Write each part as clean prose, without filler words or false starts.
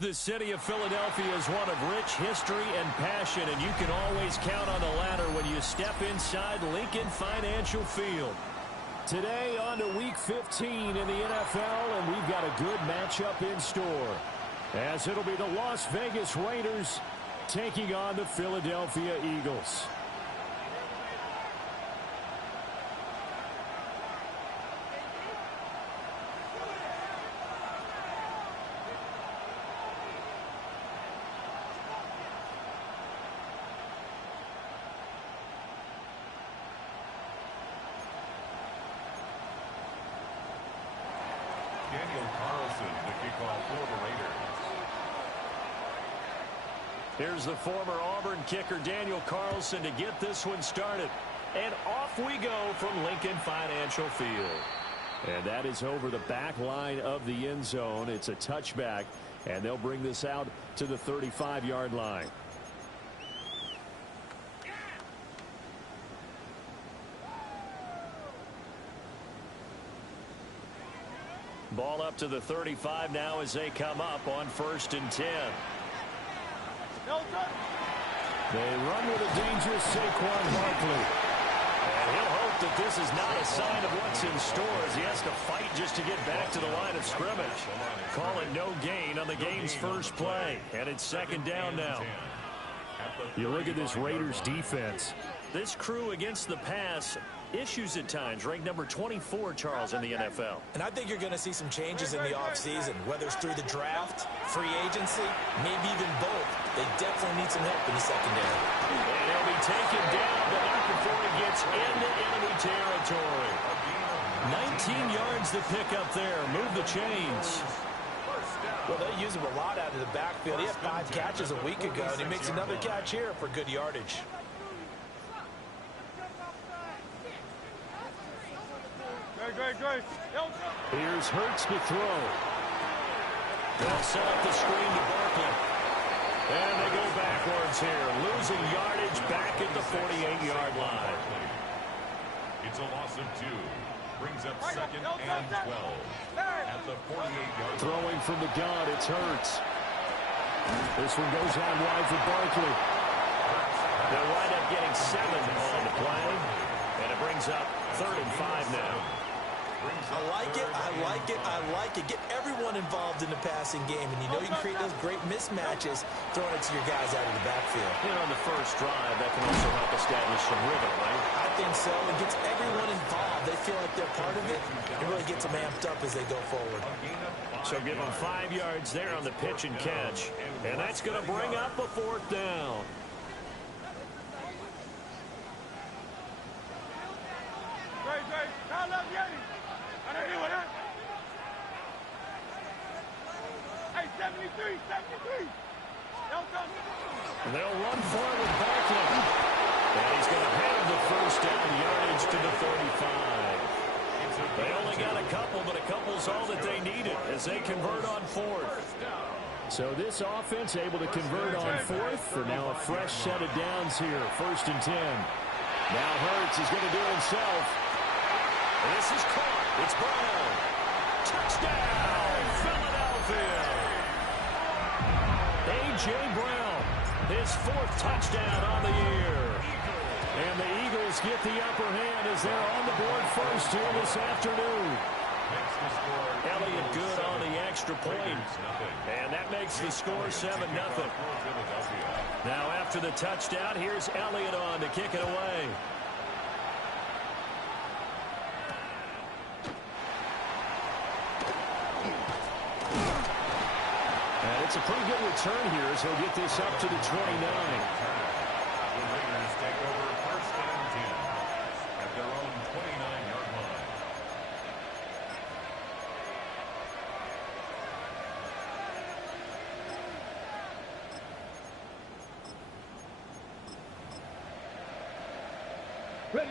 The city of Philadelphia is one of rich history and passion, and you can always count on the ladder when you step inside Lincoln Financial Field. Today on to Week 15 in the NFL, and we've got a good matchup in store, as it'll be the Las Vegas Raiders taking on the Philadelphia Eagles. Here's the former Auburn kicker, Daniel Carlson, to get this one started. And off we go from Lincoln Financial Field. And that is over the back line of the end zone. It's a touchback, and they'll bring this out to the 35-yard line. Ball up to the 35 now as they come up on 1st and 10. They run with a dangerous Saquon Barkley. And he'll hope that this is not a sign of what's in store as he has to fight just to get back to the line of scrimmage. Call it no gain on the game's first play. And it's 2nd down now. You look at this Raiders defense. This crew against the pass, issues at times, ranked number 24, Charles, in the NFL. And I think you're going to see some changes in the offseason, whether it's through the draft, free agency, maybe even both. They definitely need some help in the secondary. And he'll be taken down, but not before he gets into enemy territory. 19 yards to pick up there. Move the chains. Well, they use him a lot out of the backfield. He had 5 catches a week ago, and he makes another catch here for good yardage. Here's Hurts to throw. They'll set up the screen to Barkley. And they go backwards here, losing yardage back at the 48-yard line. It's a loss of 2. Brings up 2nd and 12. At the 48-yard line. Throwing from the gun, it's Hurts. This one goes out wide for Barkley. They'll wind up getting 7 on the play. And it brings up 3rd and 5 now. I like it, I like it, I like it. Get everyone involved in the passing game, and you know you can create those great mismatches throwing it to your guys out of the backfield. You know, on the first drive, that can also help establish some rhythm, right? I think so. It gets everyone involved. They feel like they're part of it. It really gets them amped up as they go forward. So give them 5 yards there on the pitch and catch. And that's going to bring up a 4th down. They'll run forward with Barkley. And he's going to have the 1st down yardage to the 35. They only got a couple, but a couple's all that they needed as they convert on 4th. So this offense able to convert on 4th for now a fresh set of downs here. 1st and 10. Now Hurts is going to do it himself. And this is caught. It's Brown. Touchdown, Philadelphia. A.J. Brown, his 4th touchdown on the year. And the Eagles get the upper hand as they're on the board first here this afternoon. Elliott good on the extra point. And that makes the score 7-0. Now after the touchdown, here's Elliott on to kick it away. And it's a pretty good return here as he'll get this up to the 29. The Raiders take over 1st and 10 at their own 29-yard line.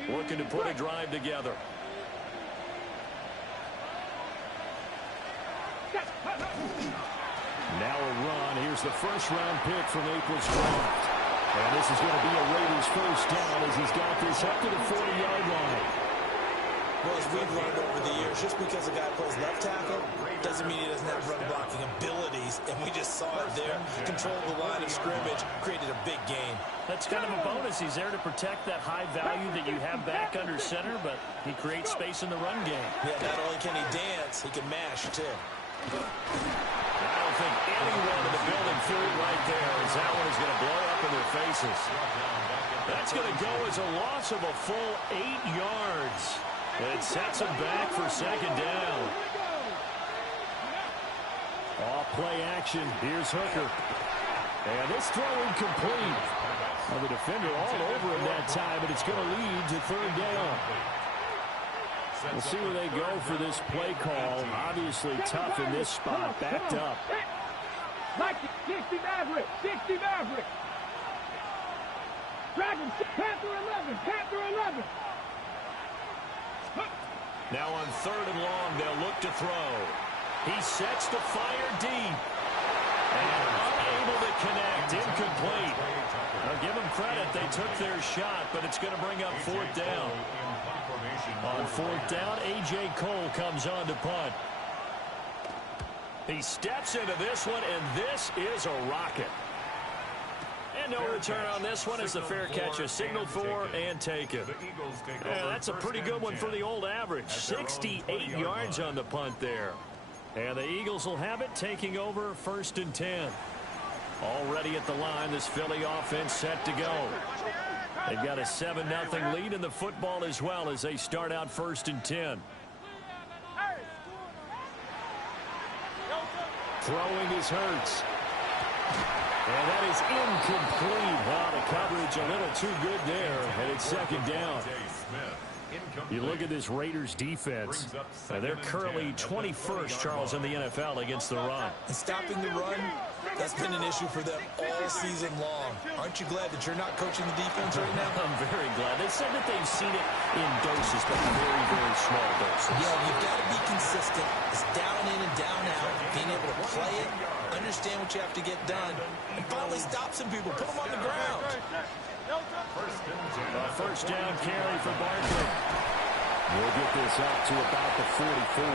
Looking to put a drive together. Now a run. Here's the 1st-round pick from April's draft. And this is going to be a Raiders 1st down as he's got this up to the 40-yard line. Well, as we've learned over the years, just because a guy plays left tackle doesn't mean he doesn't have run blocking abilities, and we just saw it there. Controlled the line of scrimmage, created a big gain. That's kind of a bonus. He's there to protect that high value that you have back under center, but he creates space in the run game. Yeah, not only can he dance, he can mash, too. I don't think anyone in the building threw it right there, as that one is going to blow up in their faces. That's going to go as a loss of a full 8 yards. It sets him back for second down. Off play action. Here's Hooker. And this throw incomplete. Well, the defender all over him that time, but it's going to lead to third down. We'll see where they go for this play call. Obviously tough in this spot, backed up. Like 60 Maverick, 60 Maverick. Dragon, Panther 11, Panther 11. Now on third and long, they'll look to throw. He sets to fire deep. And unable to connect, incomplete. Now give them credit, they took their shot, but it's going to bring up fourth down. On fourth down, A.J. Cole comes on to punt. He steps into this one, and this is a rocket. And no return on this one as the fair catch is signaled for and taken. Yeah, that's a pretty good one for the old average. 68 yards on the punt there. And the Eagles will have it, taking over first and 10. Already at the line, this Philly offense set to go. They've got a 7-0 lead in the football as well as they start out first and 10. Throwing is Hurts. And that is incomplete. Wow, the coverage a little too good there, and it's second down. You look at this Raiders defense, and they're currently 21st, Charles, in the NFL against the run. And stopping the run, that's been an issue for them all season long. Aren't you glad that you're not coaching the defense right now? I'm very glad. They said that they've seen it in doses, but very, very small doses. Yeah, you've got to be consistent. It's down in and down out. Being able to play it, understand what you have to get done, and finally stop some people. Put them on the ground. First down carry for Barkley. We'll get this up to about the 44.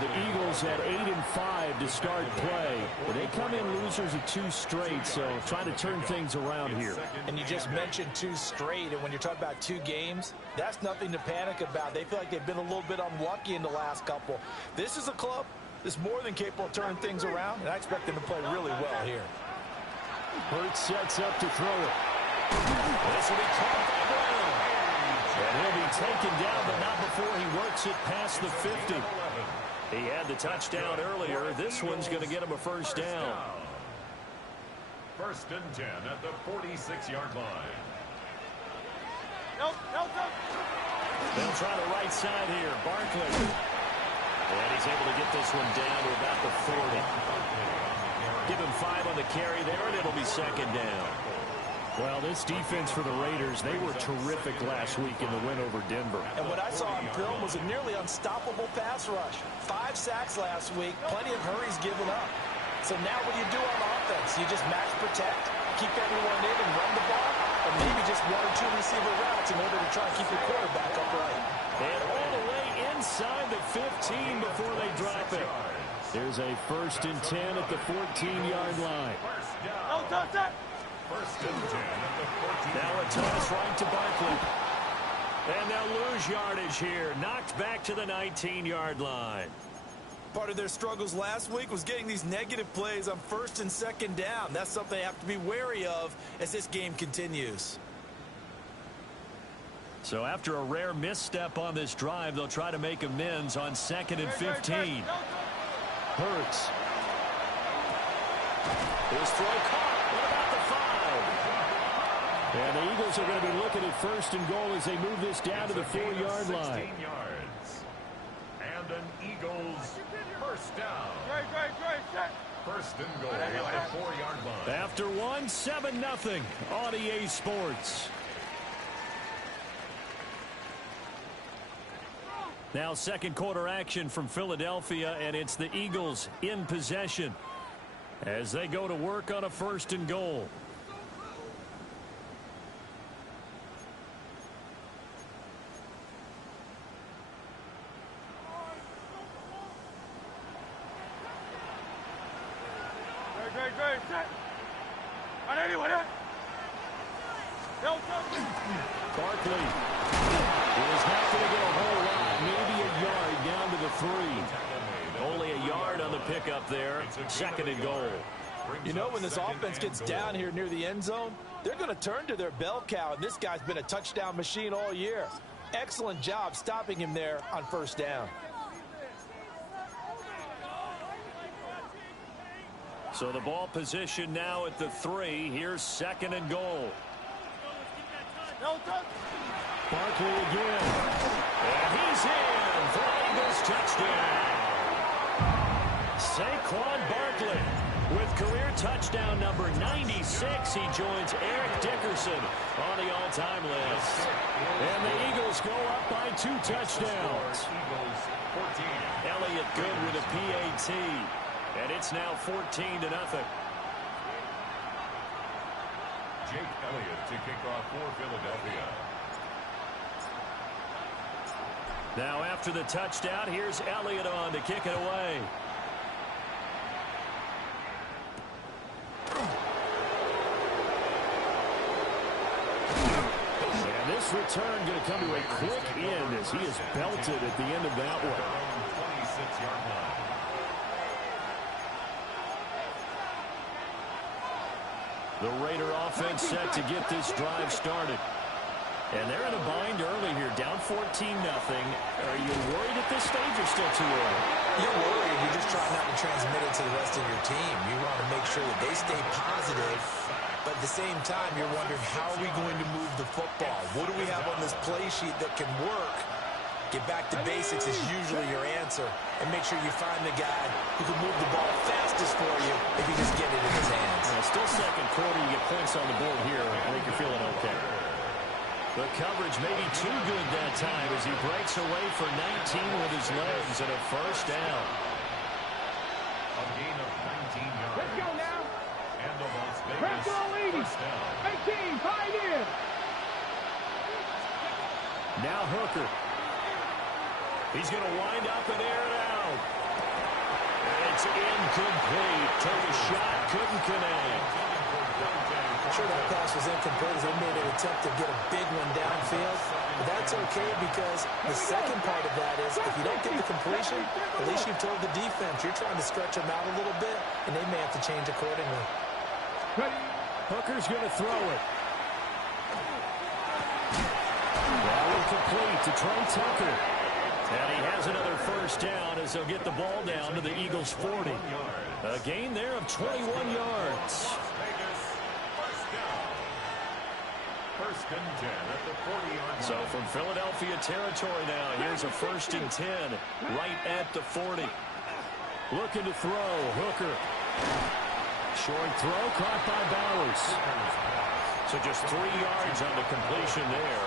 The Eagles had 8 and 5 to start play, but they come in losers of 2 straight, so trying to turn things around here. And you just mentioned 2 straight, and when you're talking about 2 games, that's nothing to panic about. They feel like they've been a little bit unlucky in the last couple. This is a club that's more than capable of turning things around, and I expect them to play really well here. Hurts sets up to throw it. This will be caught by Brown. And he'll be taken down, but not before he works it past the 50. He had the touchdown earlier. This one's going to get him a first down. First and 10 at the 46-yard line. They'll try the right side here. Barkley. And he's able to get this one down to about the 40. Give him 5 on the carry there, and it'll be second down. Well, this defense for the Raiders, they were terrific last week in the win over Denver. And what I saw on film was a nearly unstoppable pass rush. 5 sacks last week, plenty of hurries given up. So now what do you do on offense? You just match protect, keep everyone in and run the ball, or maybe just 1 or 2 receiver routes in order to try and keep your quarterback upright. And all the way inside the 15 before they drop it. There's a first and 10 at the 14-yard line. First and 10 at the 14. Now a toss right to Barkley. And they'll lose yardage here. Knocked back to the 19-yard line. Part of their struggles last week was getting these negative plays on first and second down. That's something they have to be wary of as this game continues. So after a rare misstep on this drive, they'll try to make amends on 2nd and 15. Hurts. His throw caught. What about the 5? And the Eagles are going to be looking at first and goal as they move this down to the 4-yard line. 16 yards. And an Eagles first down. First and goal at the 4-yard line. After one, 7-0 on EA Sports. Now second quarter action from Philadelphia, and it's the Eagles in possession as they go to work on a first and goal. Barkley is not going to get a whole lot, maybe a yard down to the 3. Only a yard on the pickup there. 2nd and goal. You know, when this offense gets down here near the end zone, they're going to turn to their bell cow, and this guy's been a touchdown machine all year. Excellent job stopping him there on 1st down. So the ball position now at the 3. Here's 2nd and goal. Barkley again. And he's in for Eagles touchdown. Saquon Barkley with career touchdown number 96. He joins Eric Dickerson on the all-time list. And the Eagles go up by 2 touchdowns. Elliott good with a PAT. And it's now 14-0. Jake Elliott to kick off for Philadelphia. Now after the touchdown, here's Elliott on to kick it away. And this return going to come to a quick end as he is belted at the end of that one. 26-yard line. The Raider offense set to get this drive started. And they're in a bind early here, down 14-0. Are you worried at this stage or still too early? You're worried. You're just trying not to transmit it to the rest of your team. You want to make sure that they stay positive. But at the same time, you're wondering, how are we going to move the football? What do we have on this play sheet that can work? Get back to basics is usually your answer. And make sure you find the guy who can move the ball fastest for you if you just get it in his hands. Still 2nd quarter, you get points on the board here. I think you're feeling okay. The coverage may be too good that time as he breaks away for 19 with his legs and a 1st down. A gain of 19 yards. Let's go now. And the Las Press Vegas all leading. 1st down. 18, 5 in. Now Hooker. He's going to wind up and air it out. And it's incomplete. Took a shot, couldn't connect. Sure, that pass was incomplete as they made an attempt to get a big one downfield. But that's okay because the second part of that is if you don't get the completion, at least you've told the defense you're trying to stretch them out a little bit, and they may have to change accordingly. Hooker's going to throw it. Ball incomplete to Trey Tucker. And he has another 1st down as they'll get the ball down to the Eagles' 40. A gain there of 21 yards. 1st and 10 at the 40-yard line. So from Philadelphia territory now, here's a 1st and 10 right at the 40. Looking to throw, Hooker. Short throw caught by Bowers. So just 3 yards on the completion there.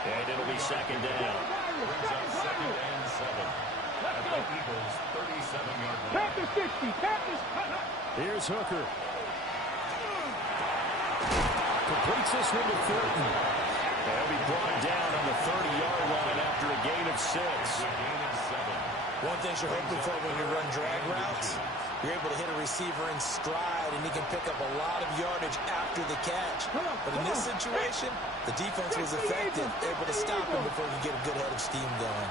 And it'll be 2nd down. Brings up 2nd and 7 at the Eagles' 37-yard line. Tap the 60. Tap the... Here's Hooker. Completes this one to Thornton. They'll be brought down on the 30-yard line after a gain of 6. One thing you're hoping for when you run drag routes, you're able to hit a receiver in stride, and he can pick up a lot of yardage after the catch. But in this situation, the defense was effective, able to stop him before you get a good head of steam going.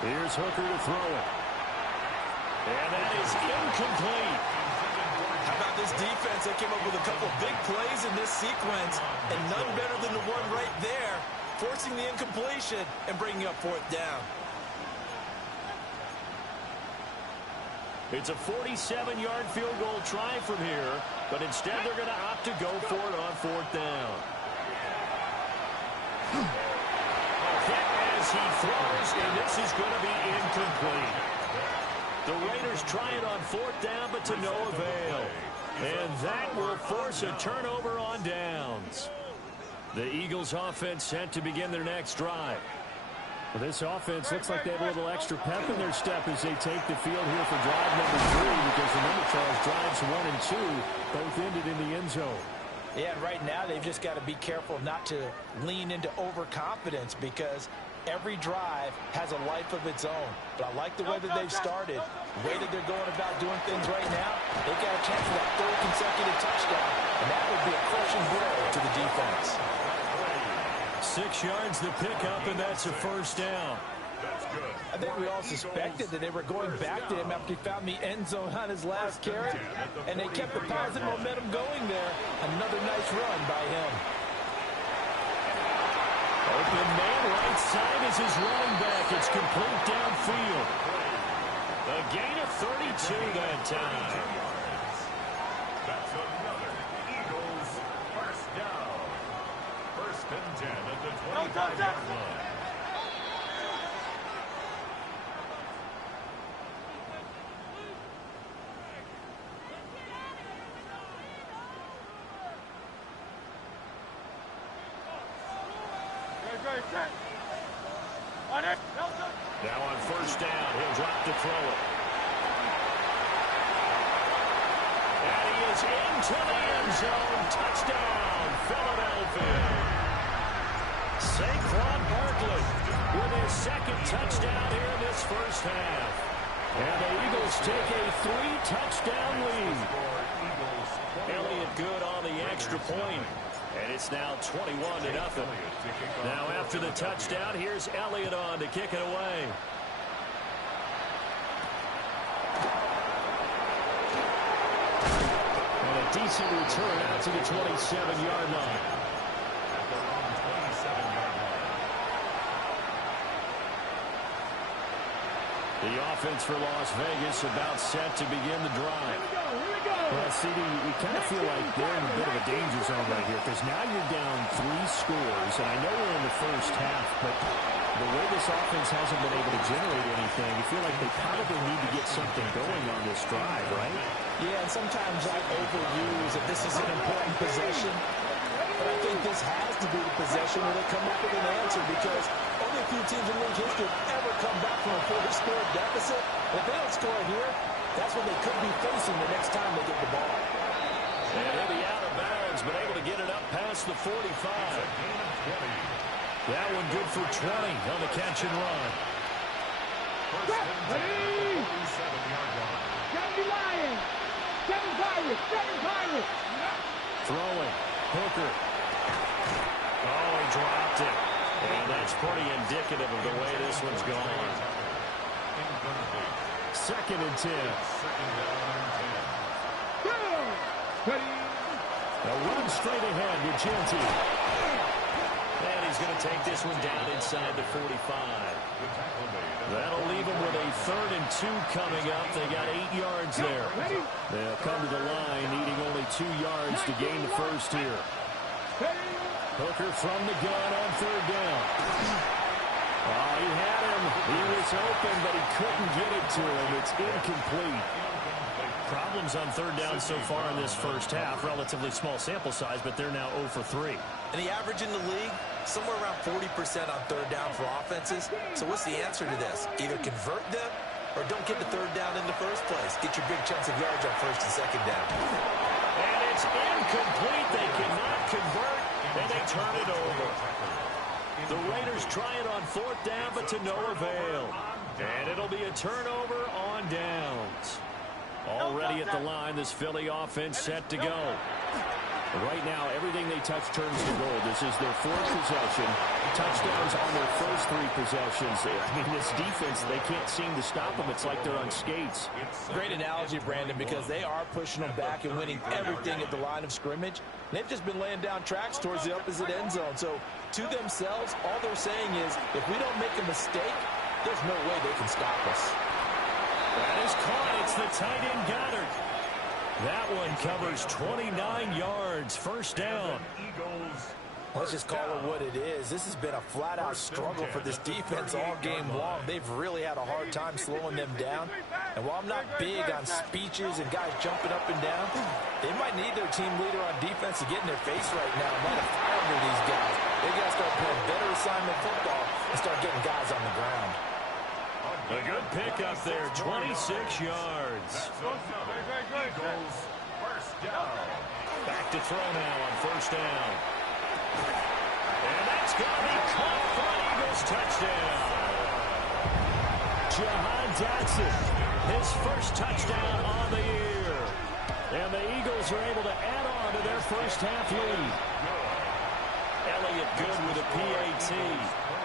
Here's Hooker to throw it. And that is incomplete. How about this defense? They came up with a couple big plays in this sequence, and none better than the one right there, forcing the incompletion and bringing up 4th down. It's a 47-yard field goal try from here, but instead they're going to opt to go for it on 4th down. A hit as he throws, and this is going to be incomplete. The Raiders try it on 4th down, but to no avail. And that will force a turnover on downs. The Eagles offense set to begin their next drive. Well, this offense looks like they have a little extra pep in their step as they take the field here for drive number 3, because remember, Charles, drives 1 and 2 both ended in the end zone. Yeah, and right now they've just got to be careful not to lean into overconfidence, because every drive has a life of its own. But I like the way that they've started, the way that they're going about doing things right now. They've got a chance for that 3rd consecutive touchdown, and And that would be a crushing blow to the defense. 6 yards the pickup, and that's a first down. I think we all suspected that they were going back to him after he found the end zone on his last carry, and they kept the positive momentum going there. Another nice run by him. Open man, right side is his running back. It's complete downfield. A gain of 32 that time. That's another Eagles first down. 1st and 10 at the 25-yard line. Now on 1st down, he'll drop to throw it. And he is into the end zone. Touchdown, Philadelphia. Saquon Barkley with his 2nd touchdown here in this first half. And the Eagles take a 3-touchdown lead. Elliott good on the extra point. And it's now 21-0. Now after the touchdown, here's Elliott on to kick it away. And a decent return out to the 27-yard line. The offense for Las Vegas about set to begin the drive. Well, CD, we kind of feel like they're in a bit of a danger zone right here because now you're down 3 scores, and I know we're in the first half, but the way this offense hasn't been able to generate anything, you feel like they probably need to get something going on this drive, right? Yeah, and sometimes I overuse that this is an important possession, but I think this has to be the possession where they come up with an answer because only a few teams in league history have ever come back from a 4-score deficit. If they don't score here, that's what they could be facing the next time they get the ball. And he'll be out of bounds, but able to get it up past the 45. That one good for 20 on the catch and run. Throwing. Hooker. Oh, he dropped it. And that's pretty indicative of the way this one's gone. 2nd and 10. A run straight ahead with Genty. And he's going to take this one down inside the 45. That'll leave him with a 3rd and 2 coming up. They got 8 yards there. They'll come to the line, needing only 2 yards to gain the first here. Hooker from the gun on 3rd down. Oh, he had him. He was open, but he couldn't get it to him. It's incomplete. Problems on 3rd down so far in this first half. Relatively small sample size, but they're now 0 for 3. And the average in the league, somewhere around 40% on 3rd down for offenses. So what's the answer to this? Either convert them or don't get the 3rd down in the first place. Get your big chunks of yards on 1st and 2nd down. And it's incomplete. They cannot convert, and they turn it over. The Raiders try it on 4th down, but to no avail. And it'll be a turnover on downs. Already at the line, this Philly offense set to go. Right now, everything they touch turns to gold. This is their 4th possession. Touchdowns on their first 3 possessions. I mean, this defense, they can't seem to stop them. It's like they're on skates. Great analogy, Brandon, because they are pushing them back and winning everything at the line of scrimmage. They've just been laying down tracks towards the opposite end zone. So, to themselves, all they're saying is, if we don't make a mistake, there's no way they can stop us. That is caught. It's the tight end Goddard. That one covers 29 yards. First down. Let's just call it what it is. This has been a flat-out struggle for this defense all game long. They've really had a hard time slowing them down. And while I'm not big on speeches and guys jumping up and down, they might need their team leader on defense to get in their face right now and light a fire under these guys. They got to start playing better assignment football and start getting guys on the ground. A good pickup there, 26 yards. Back to throw now on 1st down. And that's going to be caught for an Eagles touchdown. Jahan Jackson, his first touchdown on the year. And the Eagles are able to add on to their first half lead. Elliott good with a PAT.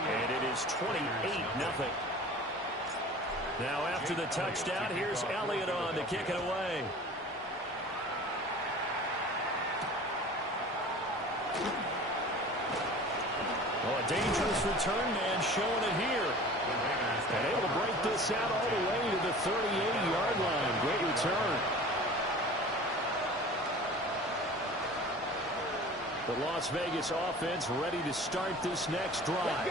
And it is 28-0. Now after the touchdown, here's Elliott on to kick it away. Oh, a dangerous return man showing it here. And able to break this out all the way to the 38-yard line. Great return. The Las Vegas offense ready to start this next drive.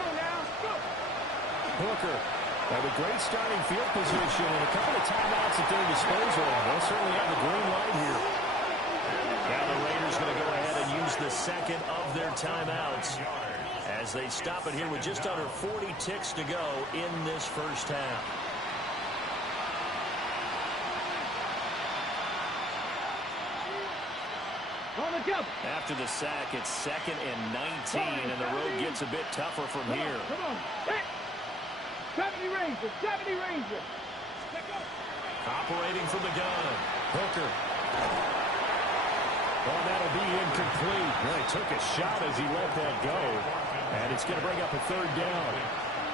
Hooker have a great starting field position and a couple of timeouts at their disposal. They'll certainly have the green light here. Now the Raiders going to go ahead and use the second of their timeouts as they stop it here with just under 40 ticks to go in this first half. After the sack, it's 2nd and 19, and the road gets a bit tougher from here. Come on. 70 Rangers, 70 Rangers. Operating from the gun. Hooker. Well, that'll be incomplete. Really took a shot as he let that go. And it's going to bring up a 3rd down.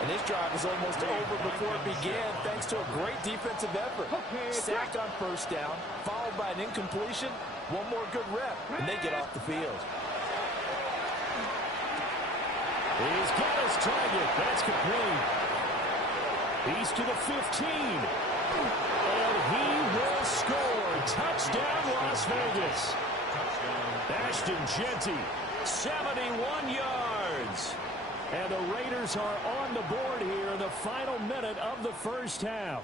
And this drive was almost over before it began, thanks to a great defensive effort. Sacked on 1st down, followed by an incompletion. One more good rep, and they get off the field. He's got his target. That's complete. He's to the 15. And he will score. Touchdown, Las Vegas. Ashton Jeanty, 71 yards. And the Raiders are on the board here in the final minute of the first half.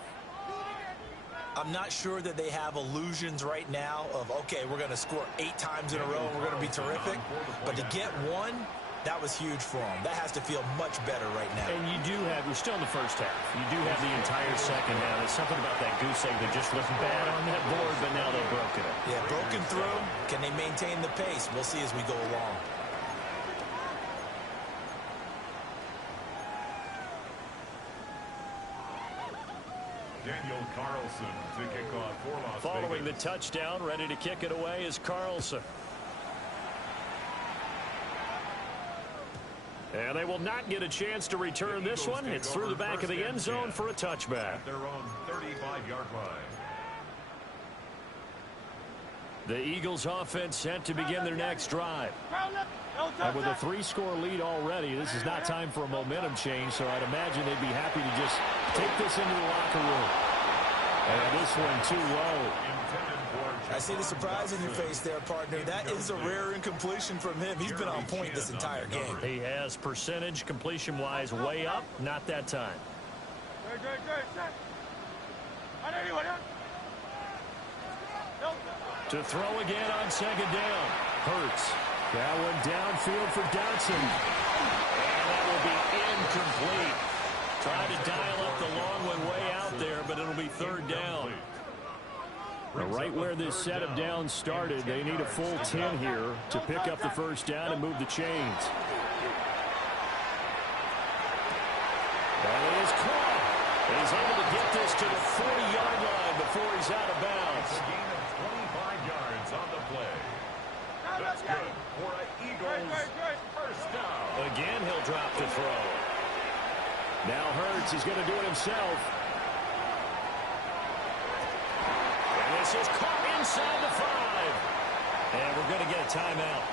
I'm not sure that they have illusions right now of, okay, we're going to score 8 times in a row and we're going to be terrific. But to get one, that was huge for them. That has to feel much better right now. And you do have, we're still in the first half. You do have the entire second half. There's something about that goose egg that just looked bad on that board, but now they've broken it. Yeah, broken through. Can they maintain the pace? We'll see as we go along. Daniel Carlson to kick off for Las Following Vegas. the touchdown, ready to kick it away is Carlson. And they will not get a chance to return this one. It's through the back of the end zone for a touchback. At their own 35-yard line. The Eagles offense set to begin their next drive. And with a 3-score lead already, this is not time for a momentum change, so I'd imagine they'd be happy to just take this into the locker room. And this one too low. I see the surprise in your face there, partner. That is a rare incompletion from him. He's been on point this entire game. He has percentage completion-wise way up, not that time. To throw again on 2nd down. Hurts. That one downfield for Dotson. And that will be incomplete. Tried to dial up the long one way out there, but it'll be 3rd down. Right where this set of downs started, they need a full 10 here to pick up the first down and move the chains. That is caught. He's able to get this to the 40-yard line before he's out of bounds. A gain of 25 yards on the play. That's good for an Eagles first down. Again, he'll drop the throw. Now Hurts is going to do it himself. And this is caught inside the 5. And we're going to get a timeout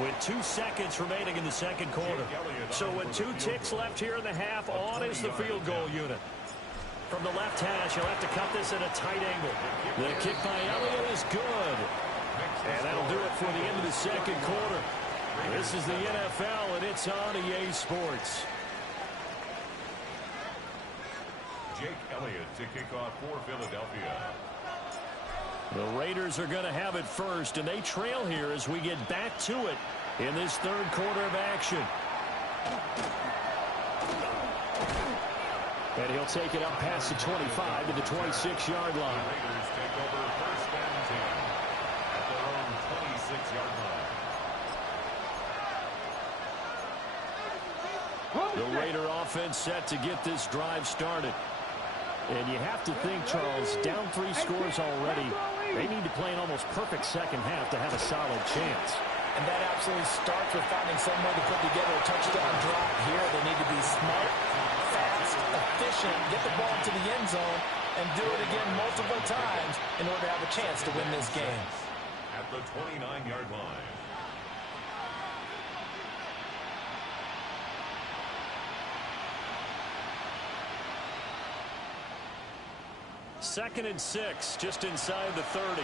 with 2 seconds remaining in the second quarter. So with 2 ticks left here in the half, on is the field goal unit. From the left hash, he'll have to cut this at a tight angle. The kick by Elliott is good. And that'll do it for the end of the second quarter. This is the NFL, and it's on EA Sports. Jake Elliott to kick off for Philadelphia. The Raiders are going to have it first, and they trail here as we get back to it in this third quarter of action. And he'll take it up past the 25 to the 26-yard line. Raiders take over 1st and 10 at their own 26-yard line. The Raider offense set to get this drive started. And you have to think, Charles, down 3 scores already. They need to play an almost perfect second half to have a solid chance. And that absolutely starts with finding some way to put together a touchdown drop here. They need to be smart, fast, efficient, get the ball to the end zone, and do it again multiple times in order to have a chance to win this game. At the 29-yard line. Second and 6, just inside the 30.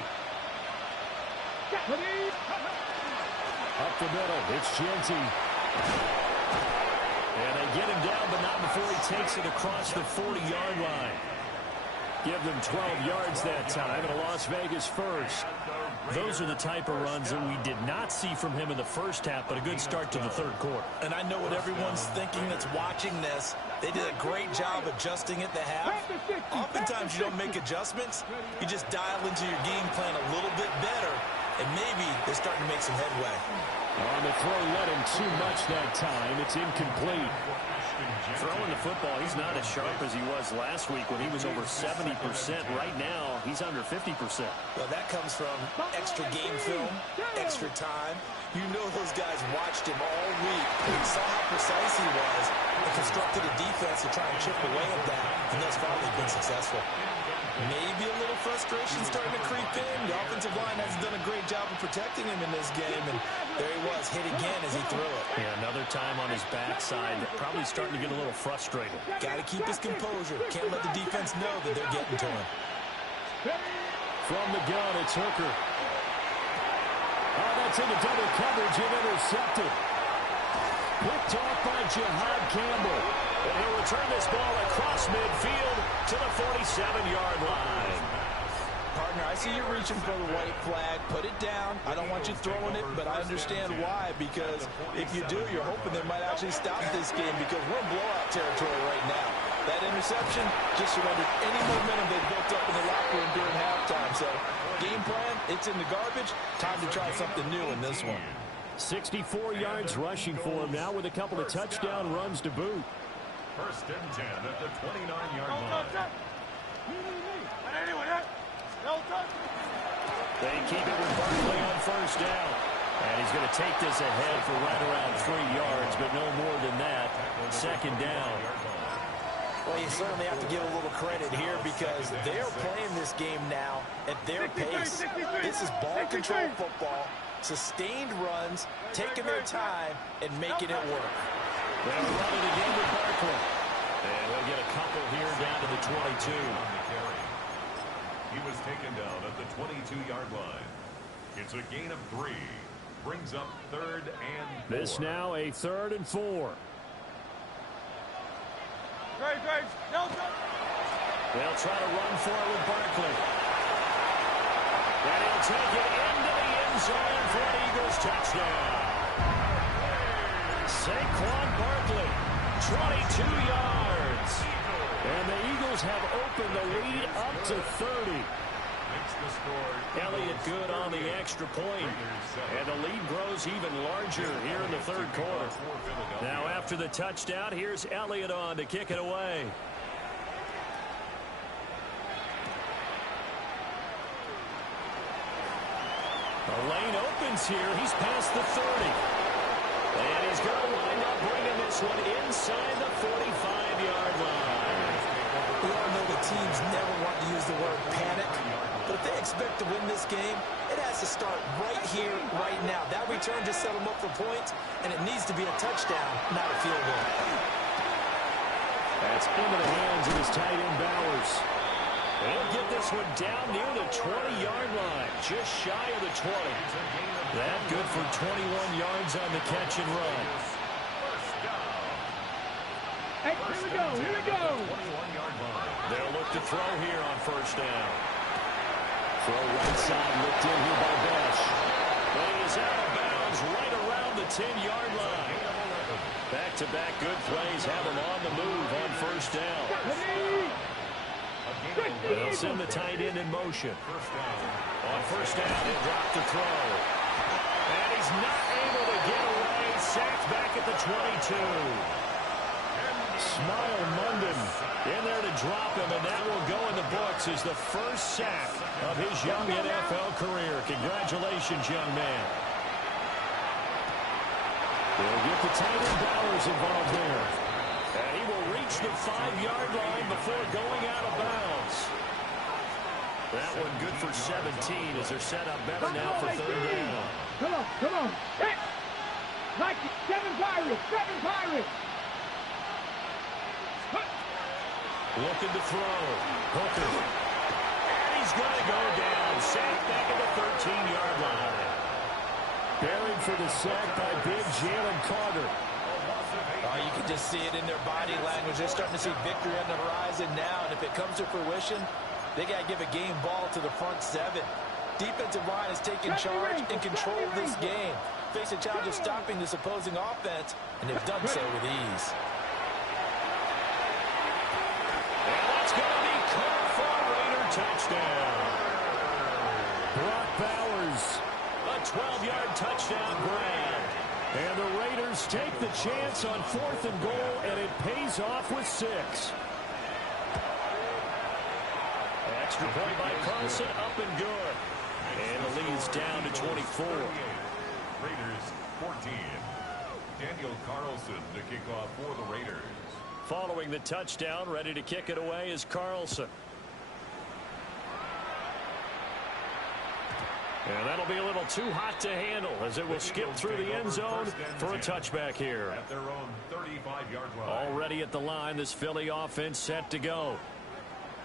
Up the middle, it's Genty. And they get him down, but not before he takes it across the 40-yard line. Give them 12 yards that time, and a Las Vegas first. Those are the type of runs that we did not see from him in the first half, but a good start to the third quarter. And I know what everyone's thinking that's watching this. They did a great job adjusting at the half. Oftentimes you don't make adjustments. You just dial into your game plan a little bit better, and maybe they're starting to make some headway. On the throw, let him too much that time. It's incomplete. Throwing the football, he's not as sharp as he was last week when he was over 70%. Right now, he's under 50%. Well, that comes from extra game film, extra time. You know those guys watched him all week, saw how precise he was, and constructed a defense to try and chip away at that, and thus far they've been successful. Maybe a little frustration starting to creep in. The offensive line hasn't done a great job of protecting him in this game, and there he was, hit again as he threw it. Yeah, another time on his backside, probably starting to get a little frustrated. Got to keep his composure. Can't let the defense know that they're getting to him. From the gun, it's Hooker. Oh, that's into double coverage and intercepted. Picked off by Jihad Campbell. And he'll return this ball across midfield to the 47-yard line. Partner, I see you reaching for the white flag. Put it down. I don't want you throwing it, but I understand why, because if you do, you're hoping they might actually stop this game, because we're in blowout territory right now. That interception just surrendered any momentum they built up in the locker room during halftime. So, game plan, it's in the garbage. Time to try something new in this one. 64 yards rushing for him now with a couple of touchdown runs to boot. First and 10 at the 29-yard line. They keep it with Barkley on first down. And he's going to take this ahead for right around 3 yards, but no more than that. Second down. Well, you certainly have to give a little credit here, because they're playing this game now at their pace. This is ball control football, sustained runs, taking their time, and making it work. They'll run it again with Barkley. And they'll get a couple here down to the 22. He was taken down at the 22-yard line. It's a gain of 3. Brings up 3rd and 4. This now a 3rd and 4. They'll try to run for it with Barkley. And he'll take it into the end zone for an Eagles touchdown. Saquon Barkley, 22 yards. And the Eagles have opened the lead up to 30. Elliott good on the extra point. And the lead grows even larger here in the third quarter. Now after the touchdown, here's Elliott on to kick it away. The lane opens here. He's past the 30. And he's going to wind up bringing this one inside the 45-yard line. We all know the teams never want to use the word panic, but if they expect to win this game, it has to start right here, right now. That return just set them up for points, and it needs to be a touchdown, not a field goal. That's into the hands of his tight end Bowers. He'll get this one down near the 20-yard line, just shy of the 20. That good for 21 yards on the catch and run. Hey, here we go. They'll look to throw here on first down. Throw right side, looked in here by Besh. But he is out of bounds right around the 10-yard line. Back-to-back good plays have him on the move on first down. They'll send the tight end in motion. On first down, he'll drop the throw. And he's not able to get away. Sacked back at the 22. Smile Munden in there to drop him, and that will go in the books as the first sack of his young NFL career. Congratulations, young man. They'll get the tight end Bowers involved there. And he will reach the 5-yard line before going out of bounds. That one good for 17 as they're set up better now for third down. Come on. Hit! Like 7 Pirates! Looking to throw. Hooker. And he's going to go down. Sacked back at the 13-yard line. Buried for the sack by big Jalen Carter. Oh, you can just see it in their body language. They're starting to see victory on the horizon now, and if it comes to fruition, they got to give a game ball to the front 7. Defensive line is taking charge and control of this game. Face a challenge of stopping this opposing offense, and they've done so with ease. And that's going to be caught for a Raider touchdown. Brock Bowers. A 12-yard touchdown grab. And the Raiders take the chance on 4th and goal, and it pays off with 6. Extra point by Carlson, up and good. And the lead's down to 24. Raiders 14. Daniel Carlson to kick off for the Raiders. Following the touchdown, ready to kick it away is Carlson. And that'll be a little too hot to handle as it will skip through the end zone for a touchback here. At their own 35-yard line. Already at the line, this Philly offense set to go.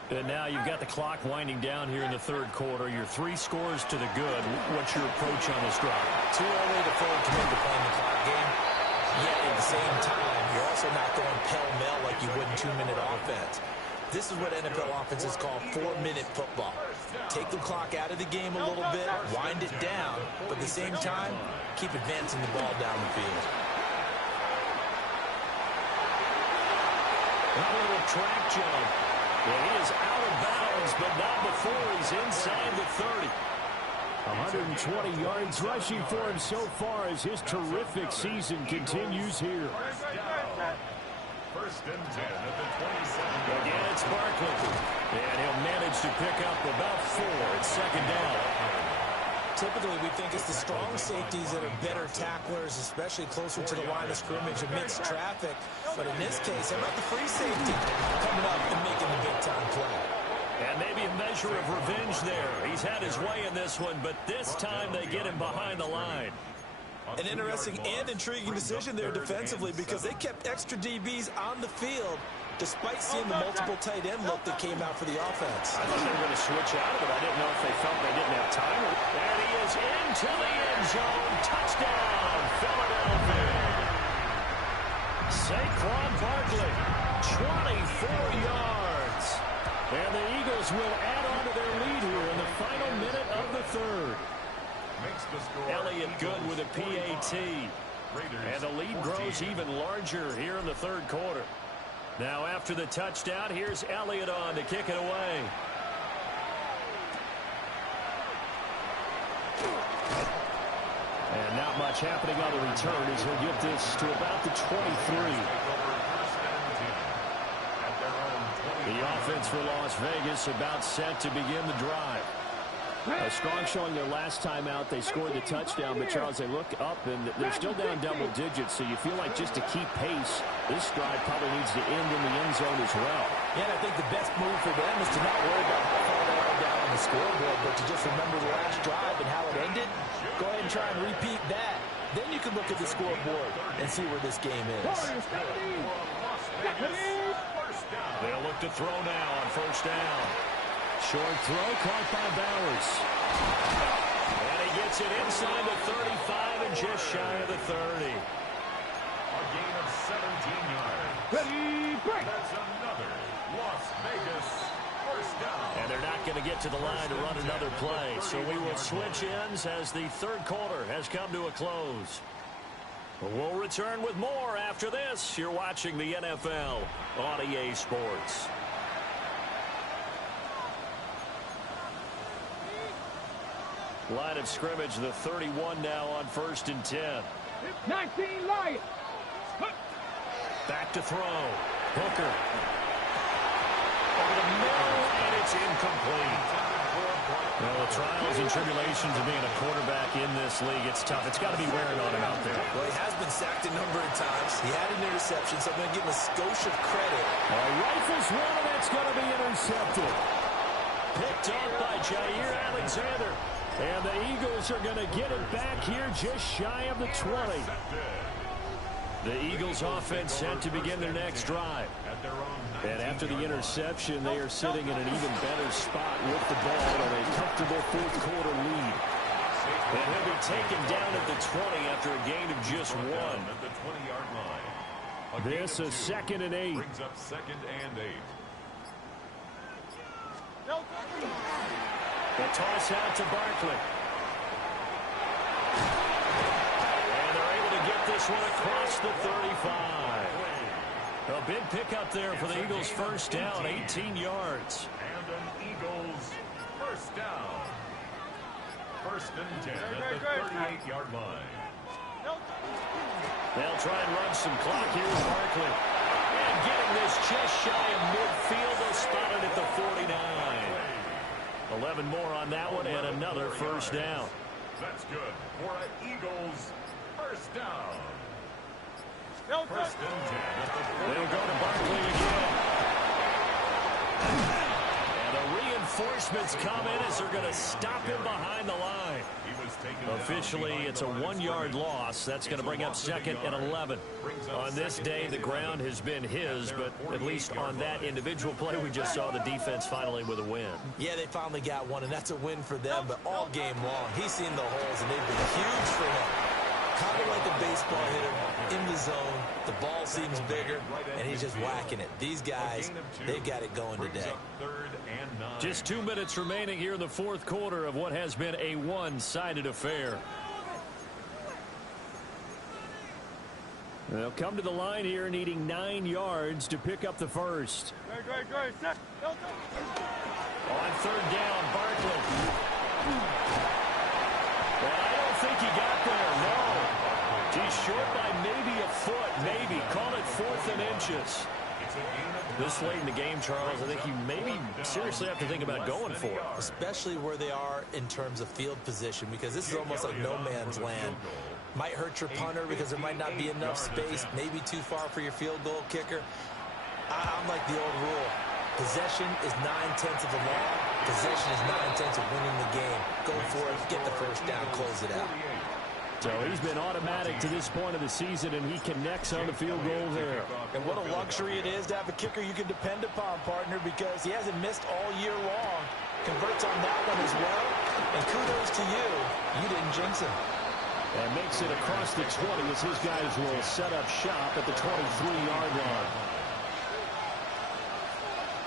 And now you've got the clock winding down here in the third quarter. Your 3 scores to the good. What's your approach on this drive? Too early to fully commit to playing the clock game. Yet at the same time, you're also not going pell-mell like you would in 2-minute offense. This is what NFL offenses call 4-minute football. Take the clock out of the game a little bit, wind it down, but at the same time, keep advancing the ball down the field. A little track jump. And he is out of bounds, but not before he's inside the 30. 120 yards rushing for him so far as his terrific season continues here. First and 10 at the 27. Again, it's Barkley. And he'll manage to pick up about 4 at second down. Typically, we think it's the strong safeties that are better tacklers, especially closer to the line of scrimmage amidst traffic. But in this case, how about the free safety coming up and making the big-time play? And maybe a measure of revenge there. He's had his way in this one, but this time they get him behind the line. An interesting and intriguing decision there defensively because they kept extra DBs on the field despite seeing the multiple tight end look that came out for the offense. I thought they were going to switch out of it. I didn't know if they felt they didn't have time. And he is into the end zone. Touchdown, Philadelphia. Saquon Barkley, 24 yards. And the Eagles will add on to their lead here in the final minute of the third. Makes the score. Elliott good with a PAT. And the lead grows even larger here in the third quarter. Now after the touchdown, here's Elliott on to kick it away. And not much happening on the return as he'll get this to about the 23. The offense for Las Vegas about set to begin the drive. A strong showing their last time out. They scored the touchdown, but Charles, they look up and they're still down double digits, so you feel like just to keep pace, this drive probably needs to end in the end zone as well. Yeah, and I think the best move for them is to not worry about falling down on the scoreboard, but to just remember the last drive and how it ended. Go ahead and try and repeat that. Then you can look at the scoreboard and see where this game is. They'll look to throw now on first down. Short throw caught by Bowers. And he gets it inside the 35 and just shy of the 30. A gain of 17 yards. Ready, break. That's another Las Vegas first down. And they're not going to get to the line to run another play. So we will switch ends as the third quarter has come to a close. We'll return with more after this. You're watching the NFL on EA Sports. Line of scrimmage, the 31 now on first and 10. 19 Lions. Back to throw. Hooker. Over the middle, and it's incomplete. Well, the trials and tribulations of being a quarterback in this league, it's tough. It's got to be wearing on him out there. Well, he has been sacked a number of times. He had an interception, so I'm going to give him a skosh of credit. Rifles one, and that's going to be intercepted. Picked up by Jair Alexander. And the Eagles are going to get it back here just shy of the 20. The Eagles offense set to begin their next drive. And after the interception, they are sitting in an even better spot with the ball and a comfortable fourth-quarter lead. And he'll be taken down at the 20 after a gain of just one. At the 20-yard line. This is 2nd and 8. Brings up 2nd and 8. The toss out to Barkley. And they're able to get this one across the 35. A big pickup there for the Eagles' first down, 18 yards. And an Eagles first down. 1st and 10 at the 38-yard line. They'll try and run some clock here with Barkley. And getting this just shy of midfield, they'll spot it at the 49. 11 more on that one and another first down. That's good for an Eagles first down. 1st and 10 at the 40. They'll go to Barkley again. And the reinforcements come in as they're going to stop him behind the line. Officially, it's a 1-yard loss. That's going to bring up 2nd and 11. On this day, the ground has been his, but at least on that individual play, we just saw the defense finally with a win. Yeah, they finally got one, and that's a win for them, but all game long, he's seen the holes, and they've been huge for him. Kind of like a baseball hitter in the zone. The ball seems bigger, and he's just whacking it. These guys, they've got it going today. Just 2 minutes remaining here in the fourth quarter of what has been a one-sided affair. They'll come to the line here needing 9 yards to pick up the first. Go. On 3rd down, Barkley. Well, I don't think he got there, no. He's short by maybe a foot, maybe. Call it 4th and inches. This late in the game, Charles, I think you maybe seriously have to think about going for it. Especially where they are in terms of field position, because this is almost like no man's land. Might hurt your punter because there might not be enough space, maybe too far for your field goal kicker. I'm like the old rule. Possession is 9/10 of the law. Possession is 9/10 of winning the game. Go for it, get the first down, close it out. So he's been automatic to this point of the season, and he connects on the field goal there. And what a luxury it is to have a kicker you can depend upon, partner, because he hasn't missed all year long. Converts on that one as well. And kudos to you. You didn't jinx him. And makes it across the 20 as his guys will set up shop at the 23-yard line.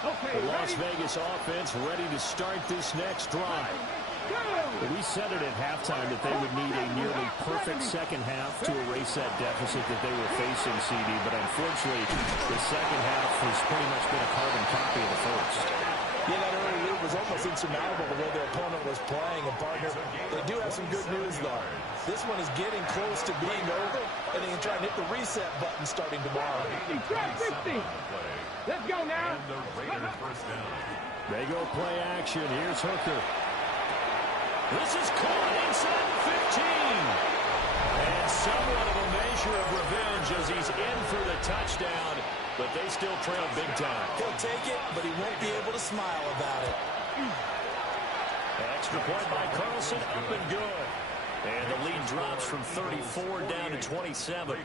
Okay, The Las Vegas offense ready to start this next drive. We said it at halftime that they would need a nearly perfect second half to erase that deficit that they were facing, CD, but unfortunately the second half has pretty much been a carbon copy of the first. Yeah, that early lead was almost insurmountable the way their opponent was playing. And, partner, they do have some good news, though. This one is getting close to being over, and they can try and hit the reset button starting tomorrow. 60. Let's go now. They go play action. Here's Hooker. This is caught inside the 15. And somewhat of a measure of revenge as he's in for the touchdown, but they still trail big time. He'll take it, but he won't be able to smile about it. Extra point by Carlson, up and good. And the lead drops from 34 down to 27.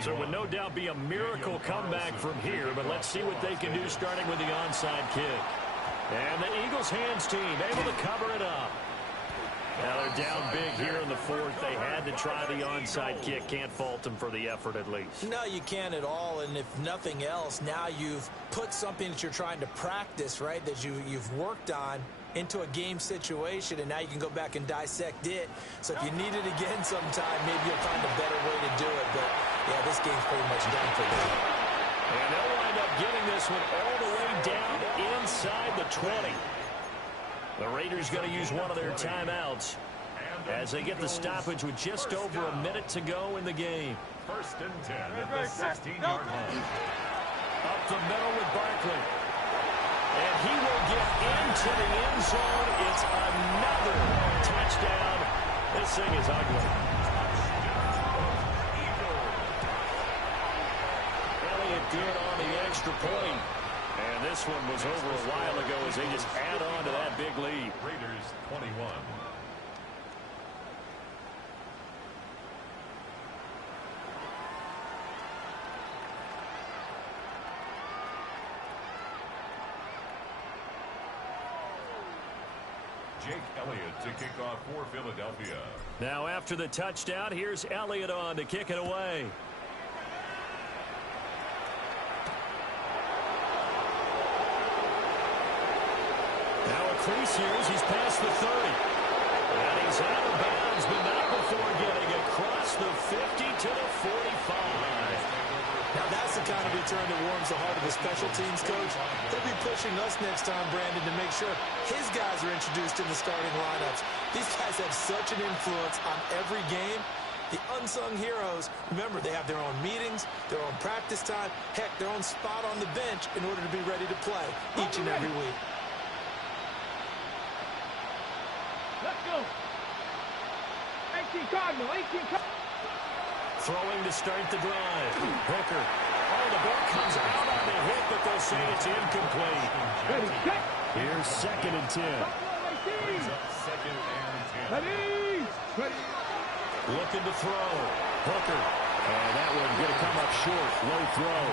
So it would no doubt be a miracle comeback from here, but let's see what they can do starting with the onside kick. And the Eagles hands team able to cover it up. Now they're down big here in the fourth. They had to try the onside kick. Can't fault them for the effort at least. No, you can't at all. And if nothing else, now you've put something that you're trying to practice, right, that you've worked on into a game situation, and now you can go back and dissect it. So if you need it again sometime, maybe you'll find a better way to do it. But, yeah, this game's pretty much done for them. And they'll wind up getting this one all the way down inside the 20. The Raiders going to use one of their timeouts. as they get the stoppage with just over a minute to go in the game. 1st and 10 at the 16-yard line. Up the middle with Barkley. And he will get into the end zone. It's another touchdown. This thing is ugly. Elliott good on the extra point. And this one was over a while ago as they just add on to that big lead. Raiders 21. Jake Elliott to kick off for Philadelphia. Now after the touchdown, here's Elliott on to kick it away. Now a crease here as he's past the 30. And he's out of bounds, but not before getting across the 50 to the 45. Now that's the kind of return that warms the heart of the special teams coach. He'll be pushing us next time, Brandon, to make sure his guys are introduced in the starting lineups. These guys have such an influence on every game. The unsung heroes, remember, they have their own meetings, their own practice time, heck, their own spot on the bench in order to be ready to play each and every week. Let's go. 18 Cardinal, 18 Cardinal. Throwing to start the drive. Booker. Oh, the ball comes out on the hit, but they'll say it's incomplete. Ready, set. Here's 2nd and 10. Brings up 2nd and 10. Ready. Ready. Looking to throw. Booker. And that one going to come up short. Low throw.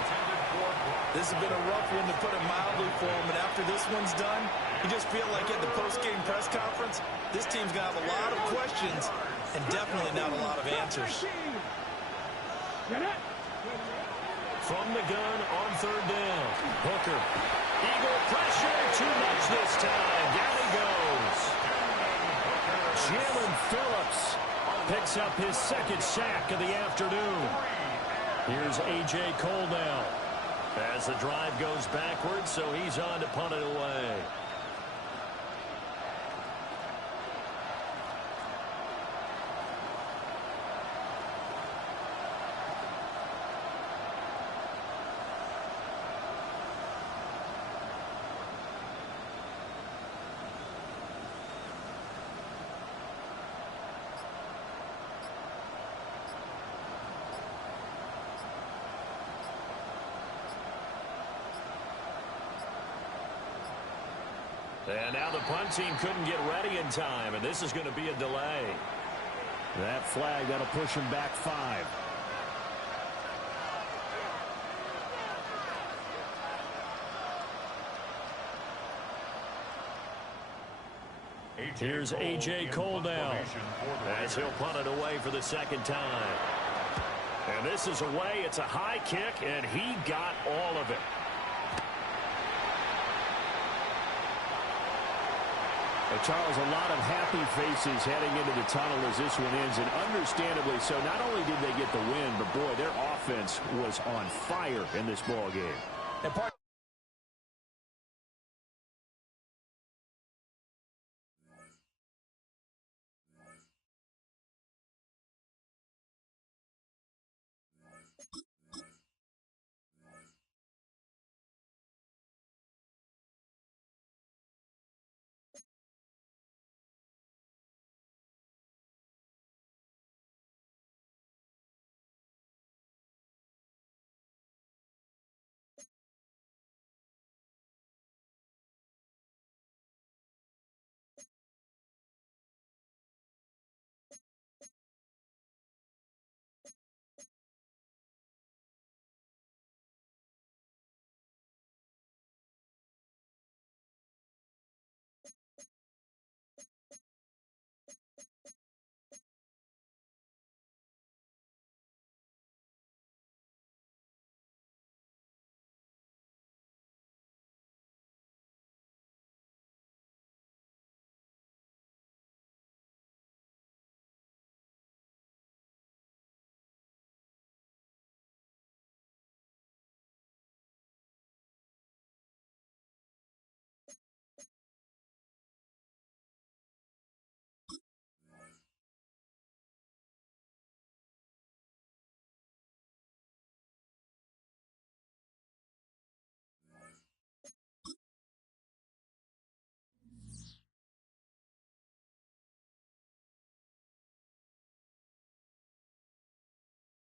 This has been a rough one, to put it mildly, for him. And after this one's done, you just feel like at the post-game press conference, this team's going to have a lot of questions and definitely not a lot of answers. From the gun on 3rd down. Booker. Eagle pressure. Too much this time. Down he goes. Jalen Phillips picks up his 2nd sack of the afternoon. Here's A.J. Cole now. As the drive goes backwards, so he's on to punt it away. And now the punt team couldn't get ready in time, and this is going to be a delay. That flag, that'll push him back 5. Here's A.J. Cole now as he'll punt it away for the 2nd time. And this is away. It's a high kick, and he got all of it. Charles, a lot of happy faces heading into the tunnel as this one ends, and understandably so. Not only did they get the win, but boy, their offense was on fire in this ball game. And